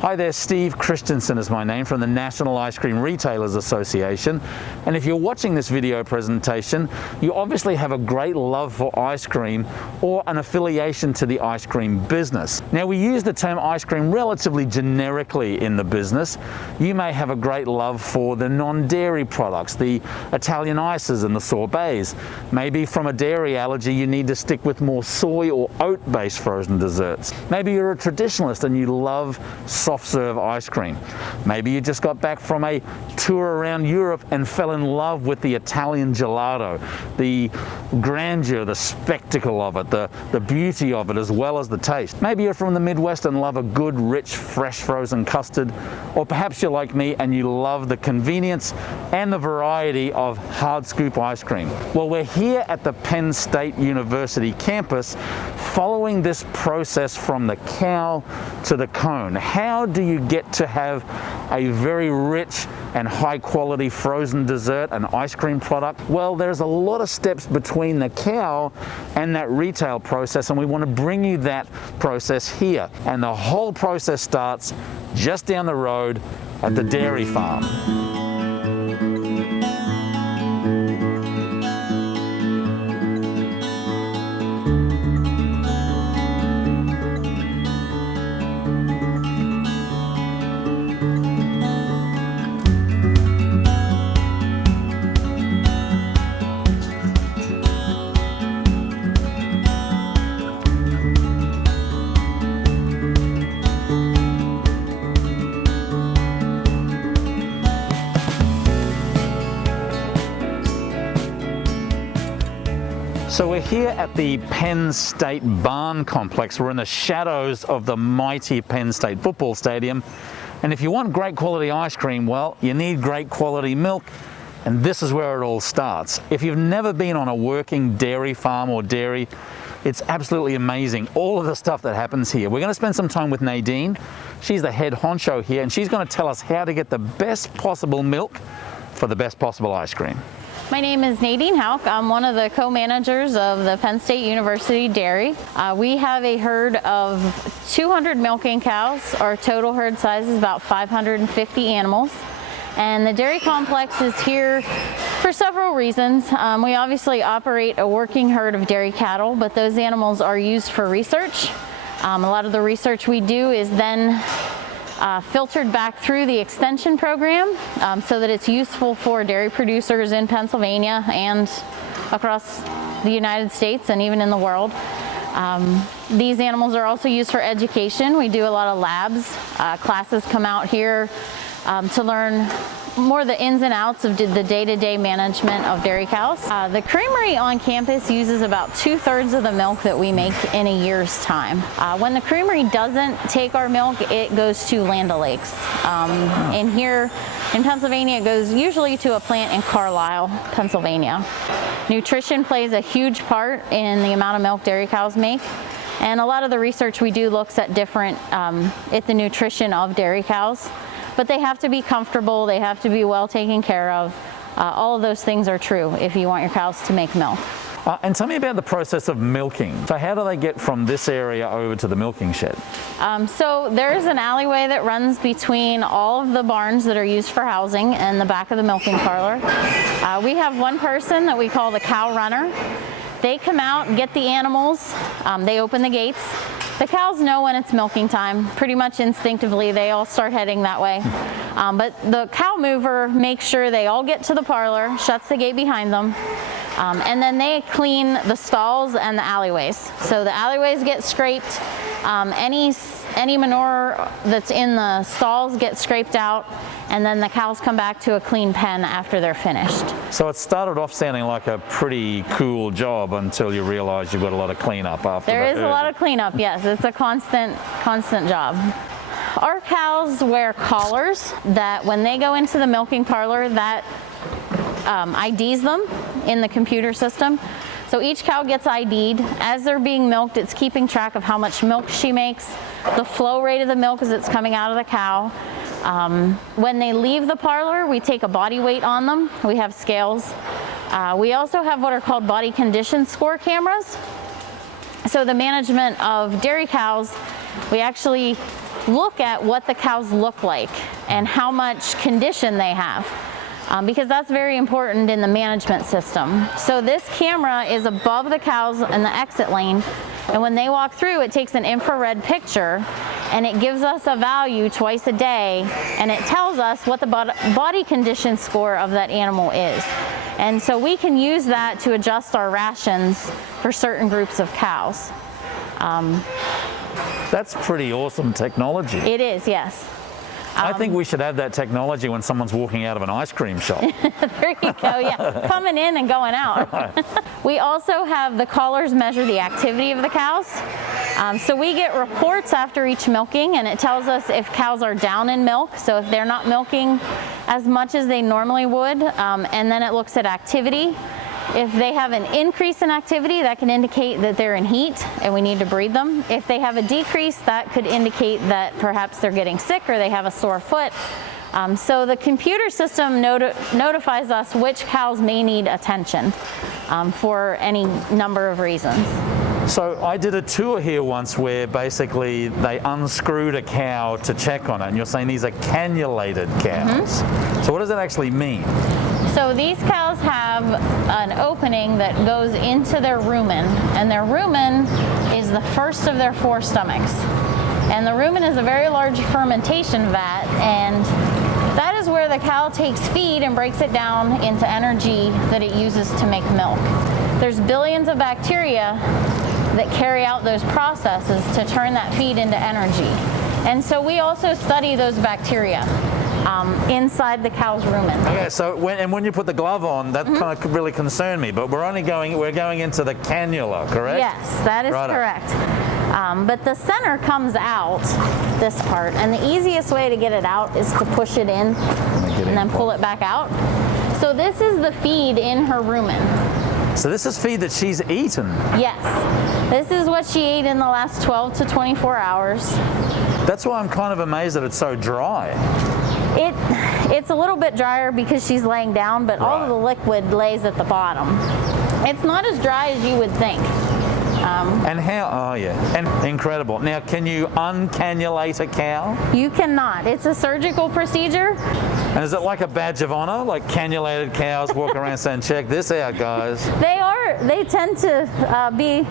Hi there, Steve Christensen is my name from the National Ice Cream Retailers Association. And if you're watching this video presentation, you obviously have a great love for ice cream or an affiliation to the ice cream business. Now, we use the term ice cream relatively generically in the business. You may have a great love for the non-dairy products, the Italian ices and the sorbets. Maybe from a dairy allergy, you need to stick with more soy or oat-based frozen desserts. Maybe you're a traditionalist and you love soft serve ice cream. Maybe you just got back from a tour around Europe and fell in love with the Italian gelato, the grandeur, the spectacle of it, the beauty of it, as well as the taste. Maybe you're from the Midwest and love a good, rich, fresh frozen custard, or perhaps you're like me and you love the convenience and the variety of hard scoop ice cream. Well, we're here at the Penn State University campus following this process from the cow to the cone. How do you get to have a very rich and high quality frozen dessert and ice cream product? Well, there's a lot of steps between the cow and that retail process, and we want to bring you that process here. And the whole process starts just down the road at the dairy farm. So we're here at the Penn State Barn Complex. We're in the shadows of the mighty Penn State football stadium. And if you want great quality ice cream, well, you need great quality milk. And this is where it all starts. If you've never been on a working dairy farm or dairy, it's absolutely amazing, all of the stuff that happens here. We're going to spend some time with Nadine. She's the head honcho here, and she's going to tell us how to get the best possible milk for the best possible ice cream. My name is Nadine Hauk. I'm one of the co-managers of the Penn State University Dairy. We have a herd of 200 milking cows. Our total herd size is about 550 animals. And the dairy complex is here for several reasons. We obviously operate a working herd of dairy cattle, but those animals are used for research. A lot of the research we do is then filtered back through the extension program so that it's useful for dairy producers in Pennsylvania and across the United States and even in the world. These animals are also used for education. We do a lot of labs. Classes come out here to learn more the ins and outs of the day-to-day management of dairy cows. The creamery on campus uses about 2/3 of the milk that we make in a year's time. When the creamery doesn't take our milk, it goes to Land O'Lakes. And here in Pennsylvania, it goes usually to a plant in Carlisle, Pennsylvania. Nutrition plays a huge part in the amount of milk dairy cows make. And a lot of the research we do looks at at the nutrition of dairy cows. But they have to be comfortable, they have to be well taken care of. All of those things are true if you want your cows to make milk. And tell me about the process of milking. So how do they get from this area over to the milking shed? So there's an alleyway that runs between all of the barns that are used for housing and the back of the milking parlor. We have one person that we call the cow runner. They come out and get the animals, they open the gates. The cows know when it's milking time. Pretty much instinctively, they all start heading that way. But the cow mover makes sure they all get to the parlor, shuts the gate behind them, and then they clean the stalls and the alleyways. So the alleyways get scraped. Any manure that's in the stalls gets scraped out, and then the cows come back to a clean pen after they're finished. So it started off sounding like a pretty cool job until you realize you've got a lot of cleanup after that. There is a lot of cleanup, yes. It's a constant job. Our cows wear collars that when they go into the milking parlor, that IDs them in the computer system. So each cow gets ID'd. As they're being milked, it's keeping track of how much milk she makes, the flow rate of the milk as it's coming out of the cow. When they leave the parlor, we take a body weight on them. We have scales. We also have what are called body condition score cameras. So the management of dairy cows, we actually look at what the cows look like and how much condition they have. Because that's very important in the management system. So this camera is above the cows in the exit lane, and when they walk through, it takes an infrared picture and it gives us a value twice a day, and it tells us what the body condition score of that animal is. And so we can use that to adjust our rations for certain groups of cows. That's pretty awesome technology. It is, yes. I think we should have that technology when someone's walking out of an ice cream shop. There you go, yeah. Coming in and going out. Right. We also have the collars measure the activity of the cows. So we get reports after each milking, and it tells us if cows are down in milk, so if they're not milking as much as they normally would, and then it looks at activity. If they have an increase in activity, that can indicate that they're in heat and we need to breed them. If they have a decrease, that could indicate that perhaps they're getting sick or they have a sore foot. So the computer system notifies us which cows may need attention for any number of reasons. So I did a tour here once where basically they unscrewed a cow to check on it, and you're saying these are cannulated cows. Mm-hmm. So what does that actually mean? So these cows have an opening that goes into their rumen, and their rumen is the first of their 4 stomachs. And the rumen is a very large fermentation vat, and that is where the cow takes feed and breaks it down into energy that it uses to make milk. There's billions of bacteria that carry out those processes to turn that feed into energy. And so we also study those bacteria inside the cow's rumen. Okay, so when you put the glove on, that kind of really concerned me, but we're going into the cannula, correct? Yes, that is correct. But the center comes out, this part, and the easiest way to get it out is to push it in and then pull it back out. So this is the feed in her rumen. So this is feed that she's eaten? Yes. This is what she ate in the last 12 to 24 hours. That's why I'm kind of amazed that it's so dry. It's a little bit drier because she's laying down, but all of the liquid lays at the bottom. It's not as dry as you would think. And how, oh yeah, and incredible. Now, can you uncannulate a cow? You cannot. It's a surgical procedure. And is it like a badge of honor? Like cannulated cows walk around saying, check this out, guys. They tend to be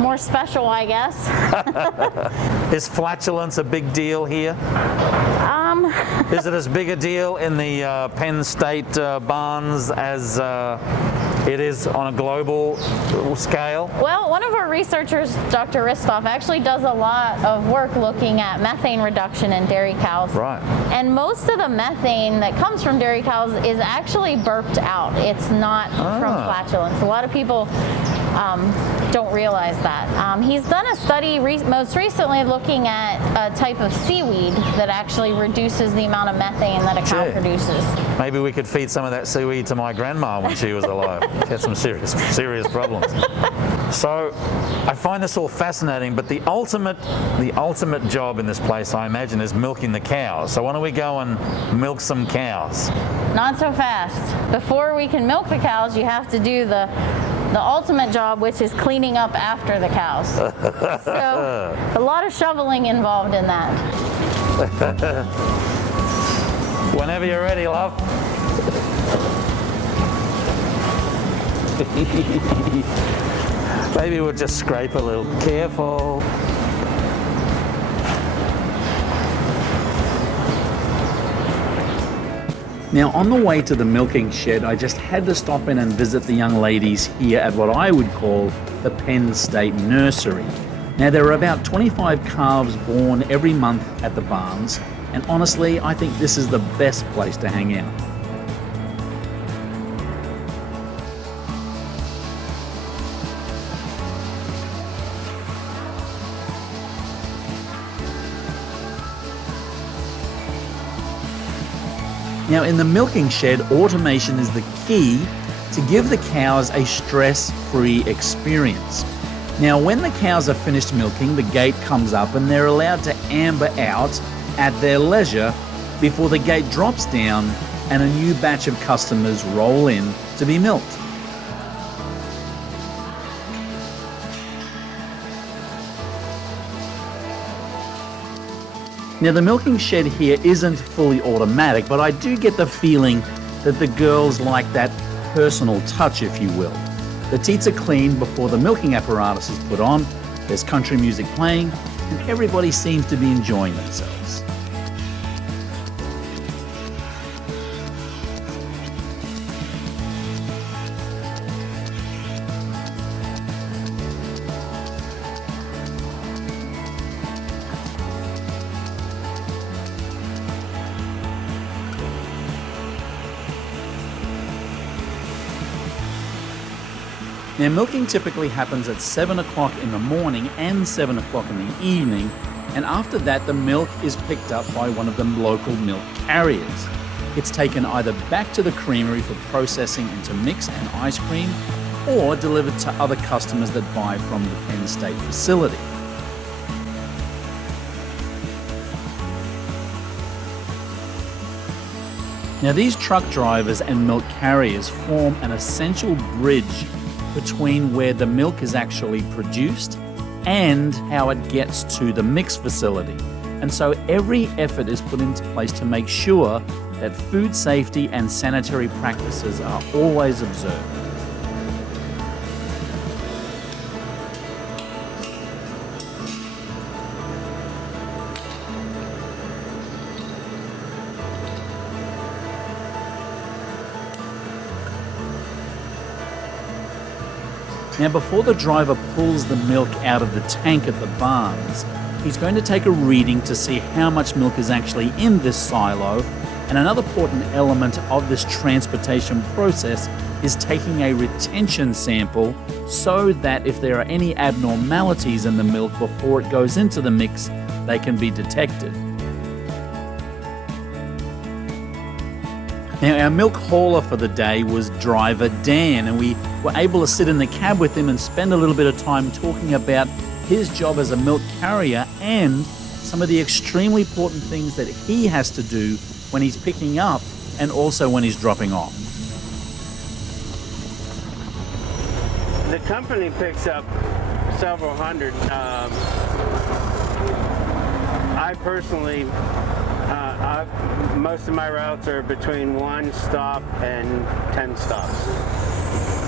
more special, I guess. Is flatulence a big deal here? Is it as big a deal in the Penn State barns as it is on a global scale? Well, one of our researchers, Dr. Ristoff, actually does a lot of work looking at methane reduction in dairy cows. Right. And most of the methane that comes from dairy cows is actually burped out. It's not from flatulence. A lot of people don't realize that. He's done a study most recently looking at a type of seaweed that actually reduces the amount of methane that a cow produces. Maybe we could feed some of that seaweed to my grandma when she was alive. She had some serious problems. So I find this all fascinating, but the ultimate job in this place, I imagine, is milking the cows. So why don't we go and milk some cows? Not so fast. Before we can milk the cows, you have to do the ultimate job, which is cleaning up after the cows. So a lot of shoveling involved in that. Whenever you're ready, love. Maybe we'll just scrape a little. Careful. Now, on the way to the milking shed, I just had to stop in and visit the young ladies here at what I would call the Penn State Nursery. Now, there are about 25 calves born every month at the barns, and honestly, I think this is the best place to hang out. Now, in the milking shed, automation is the key to give the cows a stress-free experience. Now, when the cows are finished milking, the gate comes up and they're allowed to amber out at their leisure before the gate drops down and a new batch of customers roll in to be milked. Now the milking shed here isn't fully automatic, but I do get the feeling that the girls like that personal touch, if you will. The teats are cleaned before the milking apparatus is put on, there's country music playing, and everybody seems to be enjoying themselves. Now milking typically happens at 7 o'clock in the morning and 7 o'clock in the evening, and after that the milk is picked up by one of the local milk carriers. It's taken either back to the creamery for processing into mix and ice cream, or delivered to other customers that buy from the Penn State facility. Now these truck drivers and milk carriers form an essential bridge between where the milk is actually produced and how it gets to the mix facility. And so every effort is put into place to make sure that food safety and sanitary practices are always observed. Now before the driver pulls the milk out of the tank at the barns, he's going to take a reading to see how much milk is actually in this silo. And another important element of this transportation process is taking a retention sample so that if there are any abnormalities in the milk before it goes into the mix, they can be detected. Now, our milk hauler for the day was driver Dan, and we were able to sit in the cab with him and spend a little bit of time talking about his job as a milk carrier and some of the extremely important things that he has to do when he's picking up and also when he's dropping off. The company picks up several hundred. I personally, most of my routes are between 1 stop and 10 stops.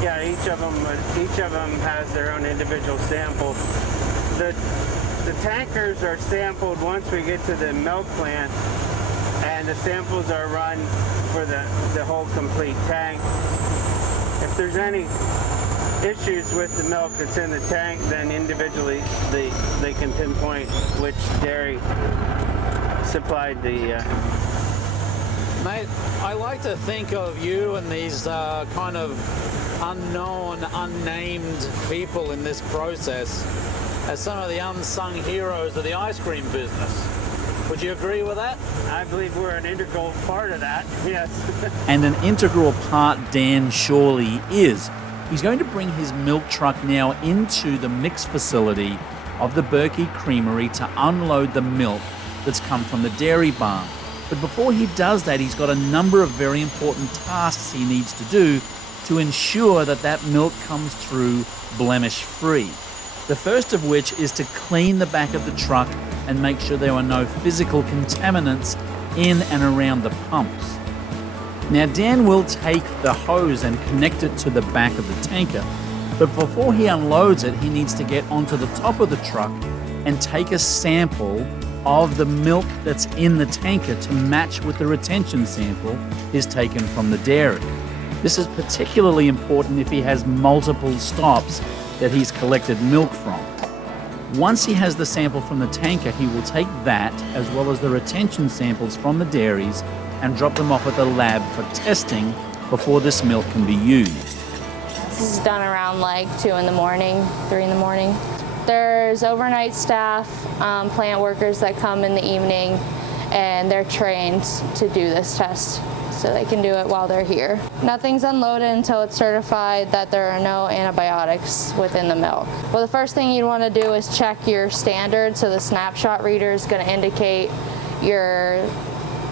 Yeah, each of them has their own individual sample. The tankers are sampled once we get to the milk plant, and the samples are run for the whole complete tank. If there's any issues with the milk that's in the tank, then individually they can pinpoint which dairy supplied the... Mate, I like to think of you and these kind of unknown, unnamed people in this process as some of the unsung heroes of the ice cream business. Would you agree with that? I believe we're an integral part of that, yes. And an integral part Dan surely is. He's going to bring his milk truck now into the mix facility of the Berkey Creamery to unload the milk that's come from the dairy barn. But before he does that, he's got a number of very important tasks he needs to do to ensure that that milk comes through blemish-free. The first of which is to clean the back of the truck and make sure there are no physical contaminants in and around the pumps. Now Dan will take the hose and connect it to the back of the tanker, but before he unloads it, he needs to get onto the top of the truck and take a sample of the milk that's in the tanker to match with the retention sample is taken from the dairy. This is particularly important if he has multiple stops that he's collected milk from. Once he has the sample from the tanker, he will take that as well as the retention samples from the dairies and drop them off at the lab for testing before this milk can be used. This is done around like 2 in the morning, 3 in the morning. There's overnight staff, plant workers that come in the evening, and they're trained to do this test so they can do it while they're here. Nothing's unloaded until it's certified that there are no antibiotics within the milk. Well, the first thing you'd want to do is check your standard, so the snapshot reader is going to indicate your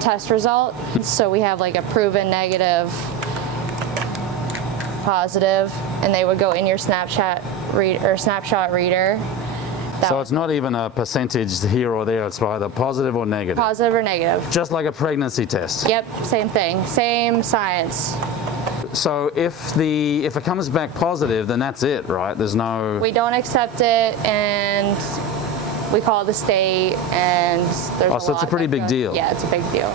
test result. So we have like a proven negative, positive, and they would go in your snapshot reader, So it's not even a percentage here or there, it's either positive or negative. Positive or negative. Just like a pregnancy test. Yep, same thing, same science. So if it comes back positive, then that's it, right? There's no... We don't accept it, and we call the state, and there's Oh, so it's a pretty big deal. Yeah, it's a big deal.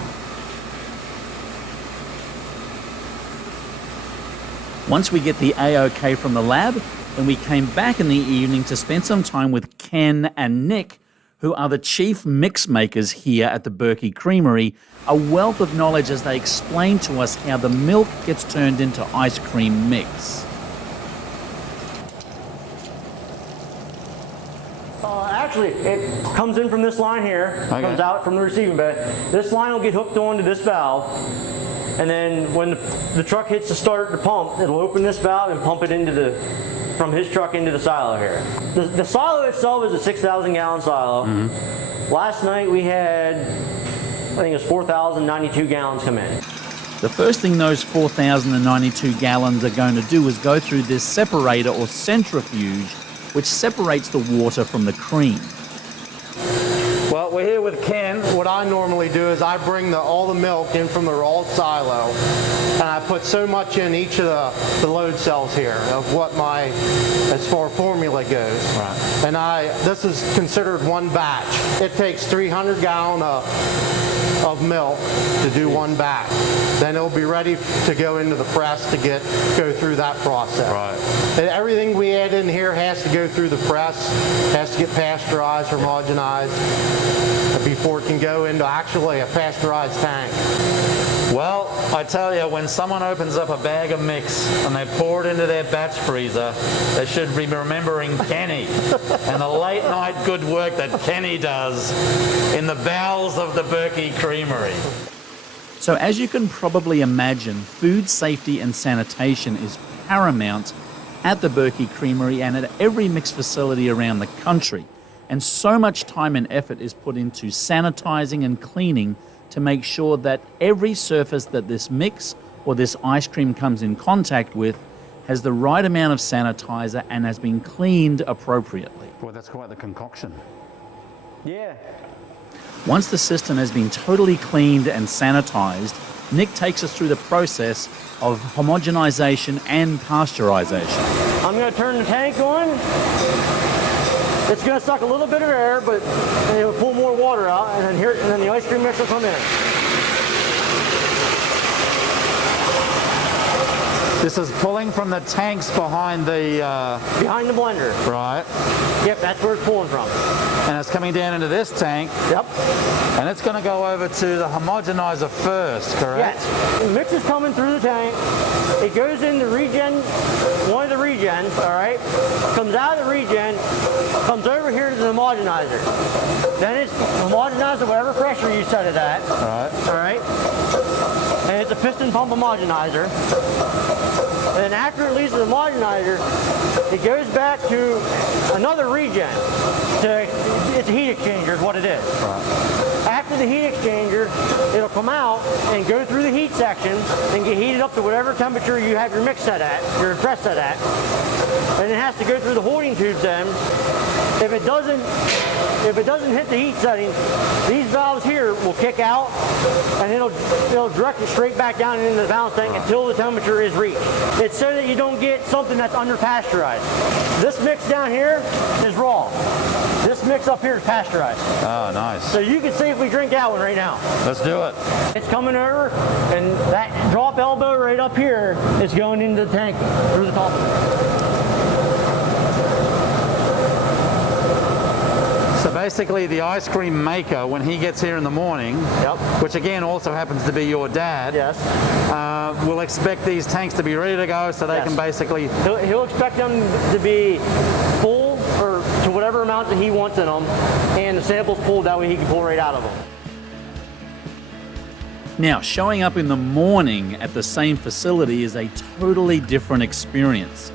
Once we get the A-OK from the lab, then we came back in the evening to spend some time with Ken and Nick, who are the chief mix makers here at the Berkey Creamery, a wealth of knowledge as they explain to us how the milk gets turned into ice cream mix. Actually, it comes in from this line here, comes out from the receiving bed. This line will get hooked onto this valve, and then when the truck hits the start, the pump, it'll open this valve and pump it into from his truck into the silo here. The silo itself is a 6,000 gallon silo. Last night we had, I think it was 4,092 gallons come in. The first thing those 4,092 gallons are going to do is go through this separator or centrifuge, which separates the water from the cream. Well, we're here with Ken. What I normally do is I bring all the milk in from the raw silo, and I put so much in each of the load cells here of what as far formula goes. Right. And this is considered one batch. It takes 300 gallons of milk to do one batch. Then it'll be ready to go into the press to go through that process. Right. And everything we add in here has to go through the press, has to get pasteurized, homogenized, before it can go into actually a pasteurized tank. Well, I tell you, when someone opens up a bag of mix and they pour it into their batch freezer, they should be remembering Kenny and the late night good work that Kenny does in the bowels of the Berkey Creamery. So as you can probably imagine, food safety and sanitation is paramount at the Berkey Creamery and at every mix facility around the country. And so much time and effort is put into sanitizing and cleaning to make sure that every surface that this mix or this ice cream comes in contact with has the right amount of sanitizer and has been cleaned appropriately. Boy, that's quite the concoction. Yeah. Once the system has been totally cleaned and sanitized, Nick takes us through the process of homogenization and pasteurization. I'm going to turn the tank on. It's going to suck a little bit of air, but it'll pull more water out, and then the ice cream mix will come in. This is pulling from the tanks behind the... Behind the blender. Right. Yep, that's where it's pulling from. And it's coming down into this tank. Yep. And it's going to go over to the homogenizer first, correct? Yes. The mix is coming through the tank. It goes in the regen, one of the regens, all right? Comes out of the regen, comes over here to the homogenizer. Then it's homogenized at whatever pressure you set it at. All right? And it's a piston pump homogenizer. And then after it leaves the homogenizer, it goes back to another regen. It's a heat exchanger is what it is. Right. After the heat exchanger, it'll come out and go through the heat section and get heated up to whatever temperature you have your mix set at, your press set at. And it has to go through the holding tubes then. If it doesn't hit the heat setting, these valves here will kick out and it'll direct it straight back down into the balance tank until the temperature is reached. It's so that you don't get something that's under pasteurized. This mix down here is raw. This mix up here is pasteurized. Oh, nice. So you can safely drink that one right now. Let's do it. It's coming over, and that drop elbow right up here is going into the tank through the top of it. So basically the ice cream maker, when he gets here in the morning, which again also happens to be your dad, will expect these tanks to be ready to go so they can basically... He'll expect them to be full or to whatever amount that he wants in them, and the samples pulled, that way he can pull right out of them. Now, showing up in the morning at the same facility is a totally different experience.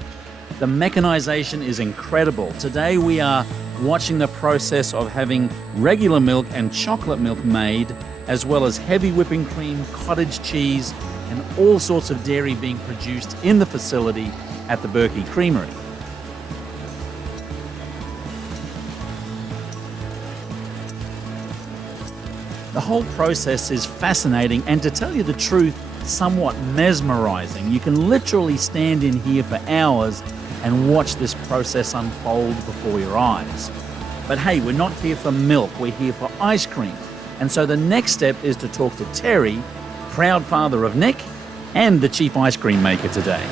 The mechanization is incredible. Today we are watching the process of having regular milk and chocolate milk made, as well as heavy whipping cream, cottage cheese, and all sorts of dairy being produced in the facility at the Berkey Creamery. The whole process is fascinating and, to tell you the truth, somewhat mesmerizing. You can literally stand in here for hours and watch this process unfold before your eyes. But hey, we're not here for milk, we're here for ice cream. And so the next step is to talk to Terry, proud father of Nick, and the chief ice cream maker today.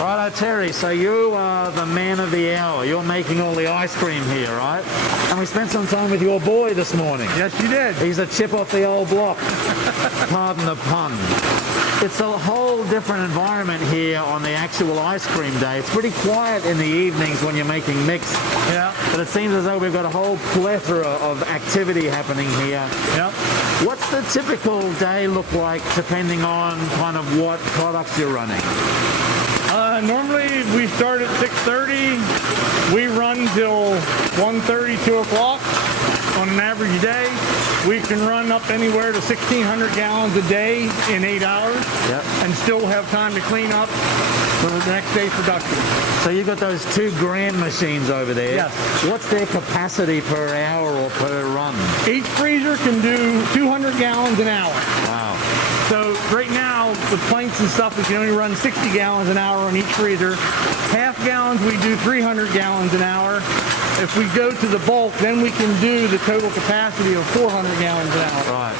Righto, Terry, so you are the man of the hour. You're making all the ice cream here, right? And we spent some time with your boy this morning. Yes, you did. He's a chip off the old block. Pardon the pun. It's a whole different environment here on the actual ice cream day. It's pretty quiet in the evenings when you're making mix. Yeah. But it seems as though we've got a whole plethora of activity happening here. Yep. What's the typical day look like depending on kind of what products you're running? Normally we start at 6:30. We run till 1:30, 2 o'clock on an average day. We can run up anywhere to 1,600 gallons a day in 8 hours. Yep. And still have time to clean up for the next day's production. So you've got those 2 grand machines over there. Yes. What's their capacity per hour or per run? Each freezer can do 200 gallons an hour. Wow. So right now, with pints and stuff, we can only run 60 gallons an hour on each freezer. Half gallons, we do 300 gallons an hour. If we go to the bulk, then we can do the total capacity of 400 gallons an hour. Right.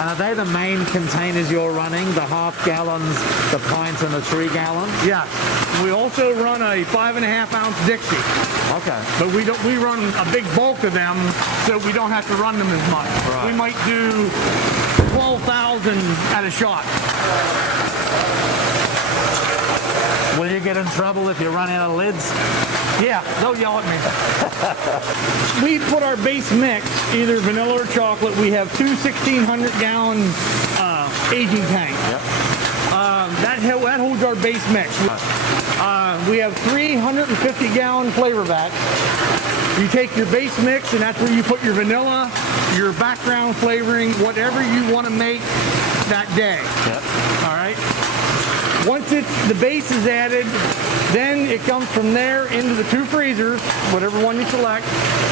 And are they the main containers you're running? The half gallons, the pints, and the 3 gallons? Yes. We also run a 5.5 ounce Dixie. Okay. But we run a big bulk of them, so we don't have to run them as much. Right. We might do 12,000 at a shot. Will you get in trouble if you run out of lids? Yeah, they'll yell at me. We put our base mix, either vanilla or chocolate. We have 2 1,600-gallon aging tanks. Yep. That holds our base mix. We have 350-gallon flavor vats. You take your base mix, and that's where you put your vanilla, your background flavoring, whatever you want to make that day. Yep. All right? Once the base is added, then it comes from there into the 2 freezers, whatever one you select.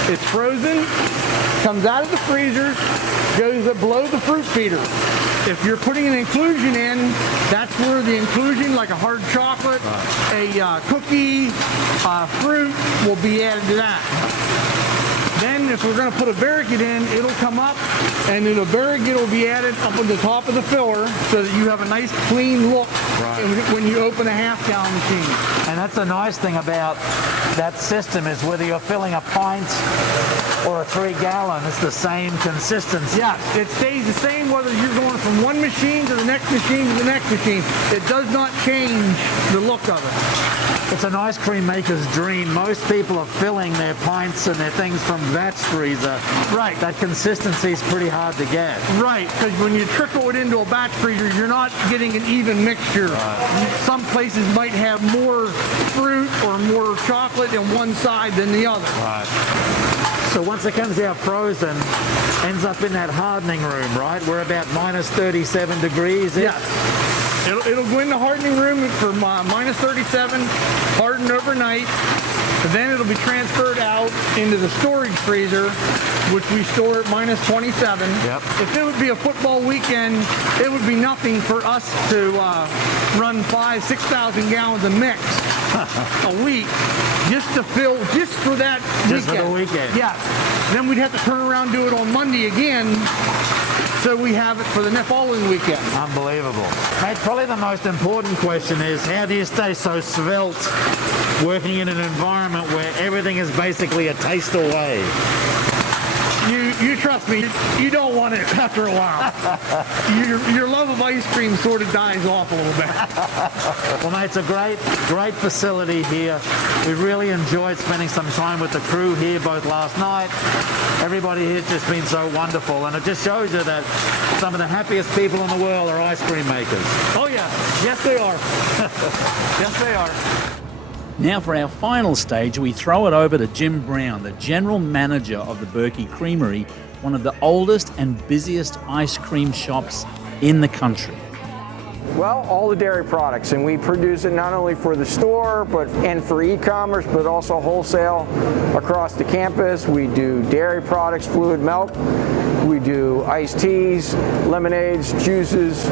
It's frozen, comes out of the freezers, goes below the fruit feeder. If you're putting an inclusion in, that's where the inclusion, like a hard chocolate, a cookie, fruit, will be added to that. Then if we're going to put a variegated in, it'll come up, and then a variegated will be added up on the top of the filler so that you have a nice clean look when you open a half-gallon machine. And that's the nice thing about that system is whether you're filling a pint or a 3 gallon, it's the same consistency. Yes, it stays the same whether you're going from one machine to the next machine to the next machine. It does not change the look of it. It's an ice cream maker's dream. Most people are filling their pints and their things from batch freezer. Right. That consistency is pretty hard to get. Right, because when you trickle it into a batch freezer, you're not getting an even mixture. Right. Some places might have more fruit or more chocolate in one side than the other. Right. So once it comes out frozen, ends up in that hardening room, right? We're about minus 37 degrees. Yes. It'll go in the hardening room for minus 37, harden overnight. Then it'll be transferred out into the storage freezer, which we store at minus 27. Yep. If it would be a football weekend, it would be nothing for us to run 5,000, 6,000 gallons of mix a week just to fill, just for that weekend. Just for the weekend. Yeah. Then we'd have to turn around and do it on Monday again. So we have it for the following weekend. Unbelievable. Mate, probably the most important question is how do you stay so svelte working in an environment where everything is basically a taste away? You trust me, you don't want it after a while. Your love of ice cream sort of dies off a little bit. Well, mate, it's a great facility here. We really enjoyed spending some time with the crew here both last night. Everybody here has just been so wonderful, and it just shows you that some of the happiest people in the world are ice cream makers. Oh yeah, yes they are. Yes they are. Now for our final stage, we throw it over to Jim Brown, the general manager of the Berkey Creamery, one of the oldest and busiest ice cream shops in the country. Well, all the dairy products, and we produce it not only for the store and for e-commerce, but also wholesale across the campus. We do dairy products, fluid milk. We do iced teas, lemonades, juices,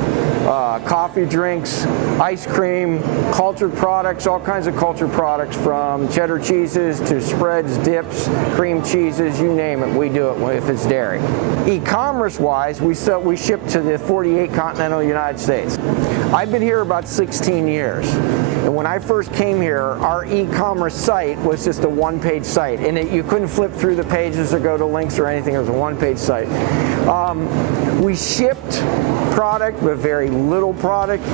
coffee drinks, ice cream, cultured products, all kinds of cultured products, from cheddar cheeses to spreads, dips, cream cheeses, you name it, we do it if it's dairy. E-commerce wise, we ship to the 48 continental United States. I've been here about 16 years. And when I first came here, our e-commerce site was just a one-page site, and you couldn't flip through the pages or go to links or anything. It was a one-page site. We shipped product, but very little product.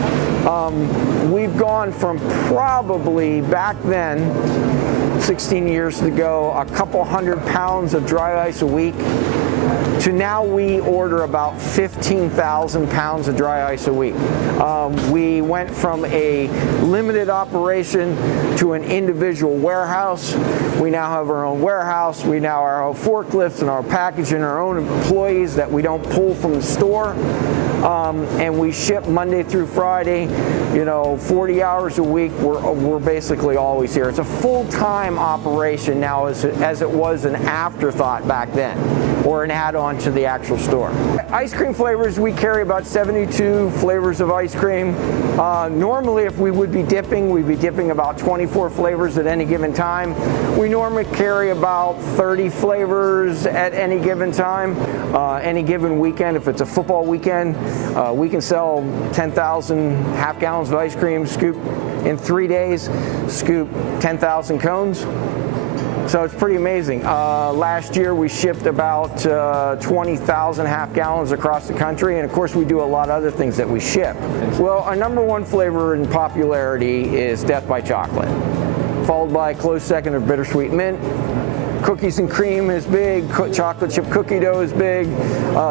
We've gone from probably back then, 16 years ago, a couple 100 pounds of dry ice a week, to now we order about 15,000 pounds of dry ice a week. We went from a limited operation to an individual warehouse. We now have our own warehouse. We now have our own forklifts and our packaging, our own employees that we don't pull from the store. And we ship Monday through Friday, 40 hours a week. We're basically always here. It's a full-time operation now, as it was an afterthought back then, or an add-on to the actual store. Ice cream flavors, we carry about 72 flavors of ice cream. Normally, if we would be dipping, we'd be dipping about 24 flavors at any given time. We normally carry about 30 flavors at any given time. Any given weekend, if it's a football weekend, we can sell 10,000 half gallons of ice cream, scoop in 3 days, scoop 10,000 cones. So it's pretty amazing. Last year we shipped about 20,000 half gallons across the country, and of course we do a lot of other things that we ship. Well, our number one flavor in popularity is Death by Chocolate, followed by a close second of Bittersweet Mint. Cookies and cream is big, chocolate chip cookie dough is big.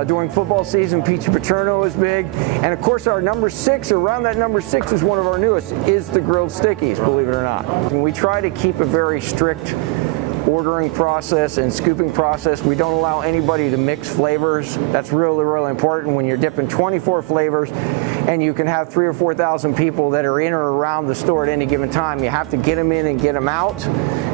During football season, Peachy Paterno is big. And of course our number 6, around that number 6 is one of our newest, is the grilled stickies, believe it or not. And we try to keep a very strict ordering process and scooping process. We don't allow anybody to mix flavors. That's really, really important when you're dipping 24 flavors and you can have 3,000 or 4,000 people that are in or around the store at any given time. You have to get them in and get them out.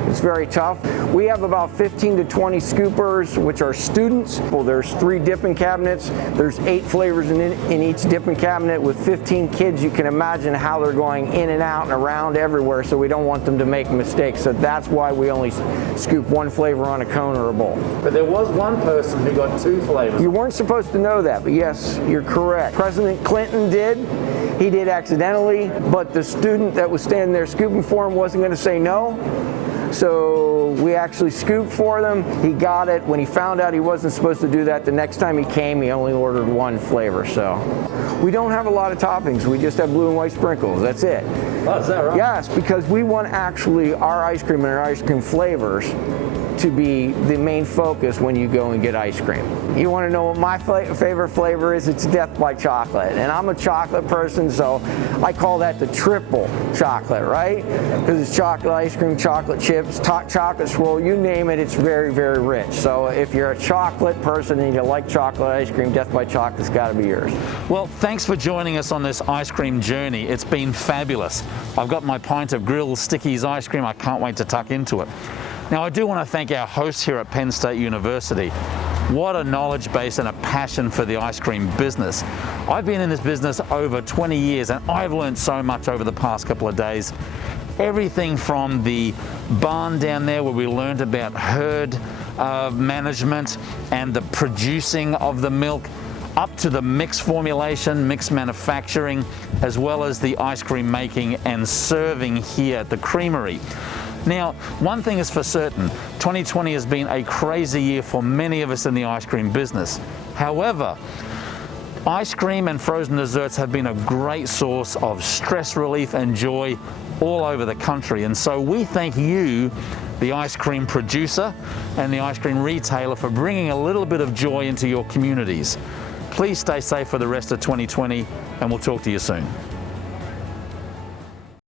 It's very tough. We have about 15 to 20 scoopers, which are students. Well, there's 3 dipping cabinets. There's 8 flavors in each dipping cabinet. With 15 kids, you can imagine how they're going in and out and around everywhere, so we don't want them to make mistakes. So that's why we only scoop 1 flavor on a cone or a bowl. But there was one person who got 2 flavors. You weren't supposed to know that, but yes, you're correct. President Clinton did. He did accidentally, but the student that was standing there scooping for him wasn't going to say no. So we actually scooped for them. He got it. When he found out he wasn't supposed to do that, the next time he came, he only ordered 1 flavor. So we don't have a lot of toppings. We just have blue and white sprinkles. That's it. Oh, is that right? Yes, because we want actually our ice cream and our ice cream flavors to be the main focus when you go and get ice cream. You want to know what my favorite flavor is? It's Death by Chocolate. And I'm a chocolate person, so I call that the triple chocolate, right? Because it's chocolate ice cream, chocolate chips, chocolate swirl, you name it, it's very, very rich. So if you're a chocolate person and you like chocolate ice cream, Death by Chocolate's got to be yours. Well, thanks for joining us on this ice cream journey. It's been fabulous. I've got my pint of grilled stickies ice cream. I can't wait to tuck into it. Now, I do want to thank our hosts here at Penn State University. What a knowledge base and a passion for the ice cream business. I've been in this business over 20 years and I've learned so much over the past couple of days. Everything from the barn down there where we learned about herd management and the producing of the milk, up to the mix formulation, mix manufacturing, as well as the ice cream making and serving here at the creamery. Now, one thing is for certain, 2020 has been a crazy year for many of us in the ice cream business. However, ice cream and frozen desserts have been a great source of stress relief and joy all over the country. And so we thank you, the ice cream producer and the ice cream retailer, for bringing a little bit of joy into your communities. Please stay safe for the rest of 2020, and we'll talk to you soon.